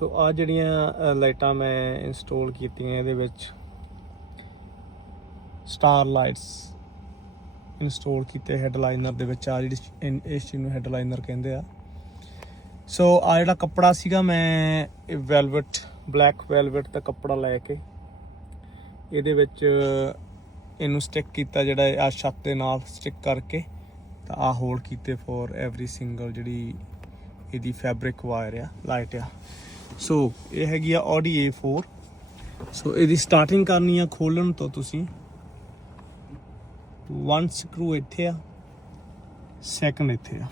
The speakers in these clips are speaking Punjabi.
ਸੋ ਆ ਜਿਹੜੀਆਂ ਲਾਈਟਾਂ ਮੈਂ ਇੰਸਟਾਲ ਕੀਤੀਆਂ ਇਹਦੇ ਵਿੱਚ ਸਟਾਰ ਲਾਈਟਸ ਇੰਸਟਾਲ ਕੀਤੇ ਹੈਡਲਾਈਨਰ ਦੇ ਵਿੱਚ, ਆ ਜਿਹੜੀ ਇਸ ਚੀਜ਼ ਨੂੰ ਹੈਡਲਾਈਨਰ ਕਹਿੰਦੇ ਆ। ਸੋ ਆ ਜਿਹੜਾ ਕੱਪੜਾ ਸੀਗਾ ਮੈਂ ਵੈਲਵਟ ਬਲੈਕ ਵੈਲਵਟ ਦਾ ਕੱਪੜਾ ਲੈ ਕੇ ਇਹਦੇ ਵਿੱਚ, ਇਹਨੂੰ ਸਟਿਕ ਕੀਤਾ ਜਿਹੜਾ ਆ ਛੱਤ ਦੇ ਨਾਲ ਸਟਿਕ ਕਰਕੇ, ਤਾਂ ਆ ਹੋਲ ਕੀਤੇ ਫੋਰ ਐਵਰੀ ਸਿੰਗਲ ਜਿਹੜੀ ਇਹਦੀ ਫੈਬਰਿਕ ਵਾਇਰ ਆ ਲਾਈਟ ਆ। ਸੋ ਇਹ ਹੈਗੀ ਆ Audi A4 ਸੋ ਇਹਦੀ ਸਟਾਰਟਿੰਗ ਕਰਨੀ ਆ ਖੋਲਣ ਤੋਂ ਤੁਸੀਂ। ਵਨ ਸਕਰੂ ਇੱਥੇ ਆ ਸੈਕੰਡ ਇੱਥੇ ਆ।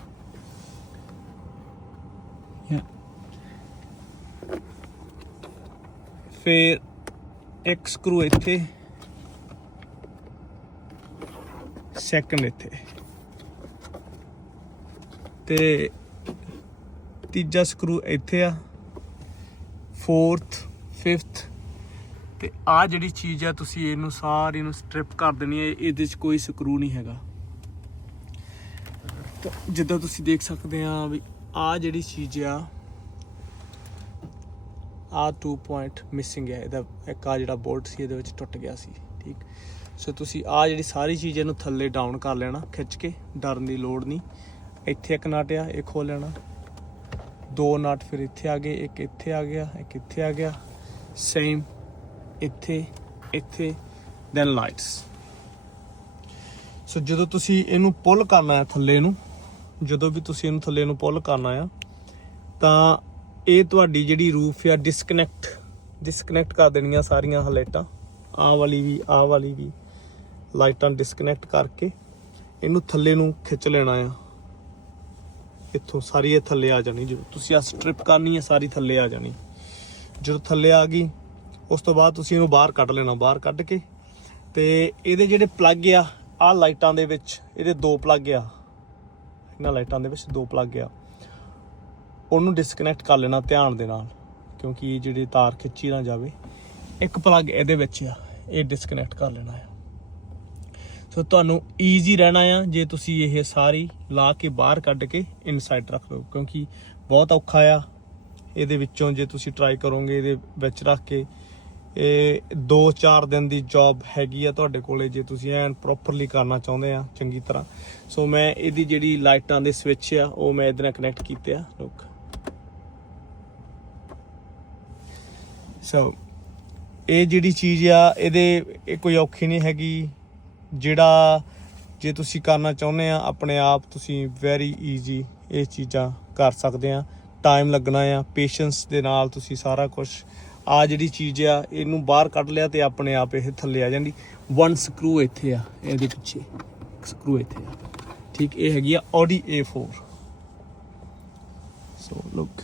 ਫਿਰ ਇੱਕ ਸਕਰੂ ਇੱਥੇ ਸੈਕੰਡ ਇੱਥੇ। ਤੇ ਤੀਜਾ ਸਕਰੂ ਇੱਥੇ ਆ। Fourth, fifth. ਤੇ ਆ ਜਿਹੜੀ ਚੀਜ਼ ਆ, ਤੁਸੀਂ ਇਹਨੂੰ ਸਾਰੀ ਨੂੰ ਸਟ੍ਰਿਪ ਕਰ ਦੇਣੀ ਹੈ ਇਹਦੇ 'ਚ ਕੋਈ ਸਕਰੂ ਨਹੀਂ ਹੈਗਾ। ਤਾਂ ਜਿੱਦਾਂ ਤੁਸੀਂ ਦੇਖ ਸਕਦੇ ਆ ਵੀ ਆ ਜਿਹੜੀ ਚੀਜ਼ ਆ ਆ 2 ਪੁਆਇੰਟ ਮਿਸਿੰਗ ਹੈ ਇਹਦਾ ਇੱਕ ਆ ਜਿਹੜਾ ਬੋਲਟ ਸੀ, ਇਹਦੇ ਵਿੱਚ ਟੁੱਟ ਗਿਆ ਸੀ, ਠੀਕ। ਸੋ ਤੁਸੀਂ ਆ ਜਿਹੜੀ ਸਾਰੀ ਚੀਜ਼ ਇਹਨੂੰ ਥੱਲੇ ਡਾਊਨ ਕਰ ਲੈਣਾ, ਖਿੱਚ ਕੇ, ਡਰਨ ਦੀ ਲੋੜ ਨਹੀਂ। ਇੱਥੇ ਇੱਕ ਨਾਟਿਆ ਇਹ ਖੋਲ ਲੈਣਾ। ਦੋ ਨਟ ਫਿਰ ਇੱਥੇ ਆ ਗਏ, ਇੱਕ ਇੱਥੇ ਆ ਗਿਆ, ਇੱਕ ਇੱਥੇ ਆ ਗਿਆ। ਸੇਮ ਇੱਥੇ ਇੱਥੇ ਦੈਨ ਲਾਈਟਸ ਸੋ ਜਦੋਂ ਤੁਸੀਂ ਇਹਨੂੰ ਪੁੱਲ ਕਰਨਾ ਹੈ ਥੱਲੇ ਨੂੰ, ਜਦੋਂ ਵੀ ਤੁਸੀਂ ਇਹਨੂੰ ਥੱਲੇ ਨੂੰ ਪੁੱਲ ਕਰਨਾ ਆ, ਤਾਂ ਇਹ ਤੁਹਾਡੀ ਜਿਹੜੀ ਰੂਫ ਆ ਡਿਸਕਨੈਕਟ ਡਿਸਕਨੈਕਟ ਕਰ ਦੇਣੀਆਂ ਸਾਰੀਆਂ ਲਾਈਟਾਂ। ਆ ਵਾਲੀ ਵੀ ਆ ਵਾਲੀ ਵੀ ਲਾਈਟਾਂ ਡਿਸਕਨੈਕਟ ਕਰਕੇ ਇਹਨੂੰ ਥੱਲੇ ਨੂੰ ਖਿੱਚ ਲੈਣਾ ਆ। ਇੱਥੋਂ ਸਾਰੀ ਇਹ ਥੱਲੇ ਆ ਜਾਣੀ, ਜਦੋਂ ਤੁਸੀਂ ਆ ਸਟ੍ਰਿਪ ਕਰਨੀ ਹੈ, ਸਾਰੀ ਥੱਲੇ ਆ ਜਾਣੀ। ਜਦੋਂ ਥੱਲੇ ਆ ਗਈ, ਉਸ ਤੋਂ ਬਾਅਦ ਤੁਸੀਂ ਇਹਨੂੰ ਬਾਹਰ ਕੱਢ ਲੈਣਾ, ਬਾਹਰ ਕੱਢ ਕੇ। ਤੇ ਇਹਦੇ ਜਿਹੜੇ ਪਲੱਗ ਆ ਆ ਲਾਈਟਾਂ ਦੇ ਵਿੱਚ, ਇਹਦੇ ਦੋ ਪਲੱਗ ਆ। ਇਹਨਾਂ ਲਾਈਟਾਂ ਦੇ ਵਿੱਚ ਦੋ ਪਲੱਗ ਆ। ਉਹਨੂੰ ਡਿਸਕਨੈਕਟ ਕਰ ਲੈਣਾ ਧਿਆਨ ਦੇ ਨਾਲ, ਕਿਉਂਕਿ ਇਹ ਜਿਹੜੀ ਤਾਰ ਖਿੱਚੀ ਨਾ ਜਾਵੇ, ਇੱਕ ਪਲੱਗ ਇਹਦੇ ਵਿੱਚ ਆ, ਇਹ ਡਿਸਕਨੈਕਟ ਕਰ ਲੈਣਾ ਆ। ਸੋ ਤੁਹਾਨੂੰ ਈਜ਼ੀ ਰਹਿਣਾ ਆ ਜੇ ਤੁਸੀਂ ਇਹ ਸਾਰੀ ਲਾ ਕੇ ਬਾਹਰ ਕੱਢ ਕੇ ਇਨਸਾਈਡ ਰੱਖ ਲਓ ਕਿਉਂਕਿ ਬਹੁਤ ਔਖਾ ਆ। ਇਹਦੇ ਵਿੱਚੋਂ ਜੇ ਤੁਸੀਂ ਟਰਾਈ ਕਰੋਗੇ, ਇਹਦੇ ਵਿੱਚ ਰੱਖ ਕੇ, ਇਹ 2-4 ਦਿਨ ਦੀ ਜੌਬ ਹੈਗੀ ਆ ਤੁਹਾਡੇ ਕੋਲੇ, ਜੇ ਤੁਸੀਂ ਐਨ ਪ੍ਰੋਪਰਲੀ ਕਰਨਾ ਚਾਹੁੰਦੇ ਆ, ਚੰਗੀ ਤਰ੍ਹਾਂ। ਸੋ ਮੈਂ ਇਹਦੀ ਜਿਹੜੀ ਲਾਈਟਾਂ ਦੇ ਸਵਿਚ ਆ, ਉਹ ਮੈਂ ਇਹਦੇ ਨਾਲ ਕਨੈਕਟ ਕੀਤੇ ਆ ਲੁੱਕ ਸੋ ਇਹ ਜਿਹੜੀ ਚੀਜ਼ ਆ, ਇਹਦੇ, ਇਹ ਕੋਈ ਔਖੀ ਨਹੀਂ ਹੈਗੀ। ਜਿਹੜਾ ਜੇ ਤੁਸੀਂ ਕਰਨਾ ਚਾਹੁੰਦੇ ਆ, ਆਪਣੇ ਆਪ ਤੁਸੀਂ ਵੈਰੀ ਈਜ਼ੀ ਇਹ ਚੀਜ਼ਾਂ ਕਰ ਸਕਦੇ ਆ। ਟਾਈਮ ਲੱਗਣਾ ਆ ਪੇਸ਼ੈਂਸ ਦੇ ਨਾਲ ਤੁਸੀਂ ਸਾਰਾ ਕੁਝ ਆ ਜਿਹੜੀ ਚੀਜ਼ ਆ, ਇਹਨੂੰ ਬਾਹਰ ਕੱਢ ਲਿਆ ਤੇ ਆਪਣੇ ਆਪ ਇਹ ਥੱਲੇ ਆ ਜਾਂਦੀ। ਵਨ ਸਕਰੂ ਇੱਥੇ ਆ, ਇਹਦੇ ਪਿੱਛੇ ਸਕਰੂ ਇੱਥੇ ਆ। ਠੀਕ, ਇਹ ਹੈਗੀ ਆ Audi A4 ਸੋ ਲੁੱਕ